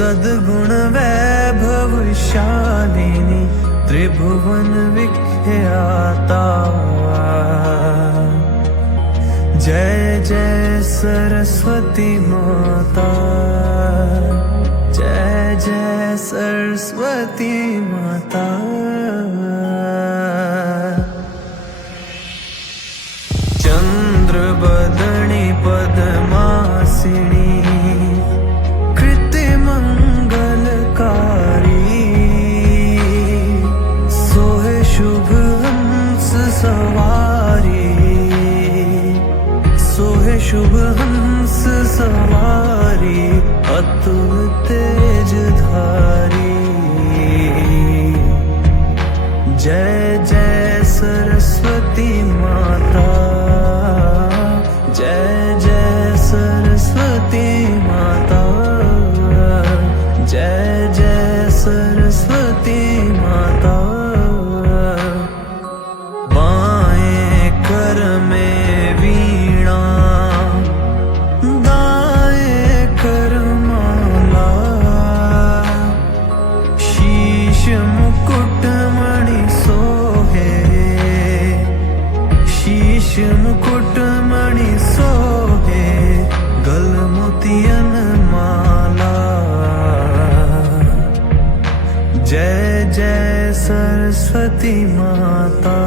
सद्गुण वैभवशालिनी त्रिभुवन विख्याता। जय जय सरस्वती माता, जय जय सरस्वती माता। चंद्रबदनी पद्मासिनी कृतिमंगलकारी, सोहे शुभ हंस सवारी, सोहे शुभ हंस सवारी, अतुल तेज धारी। जय जय सरस्वती माता, जय जय सरस्वती माता, जय जय सरस्वती माता। बाएं कर में वीणा, दाएं कर माला, शीश मुकुट मणि सोहे, शीश मुकुट मणि सोहे, गल मोतियन माला। जय जय सरस्वती माता।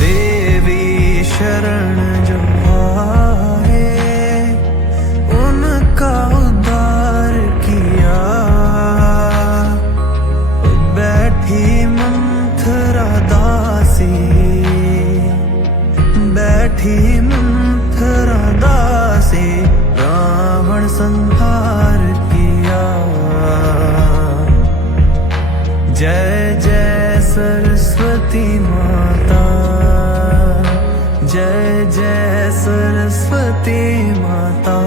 देवी शरण जो आए, उनका उद्धार किया। बैठी मंथरा दासी, बैठी मंथरा दासी, रावण संहार किया। जय जय सरस्वती माता, जय जय सरस्वती माता।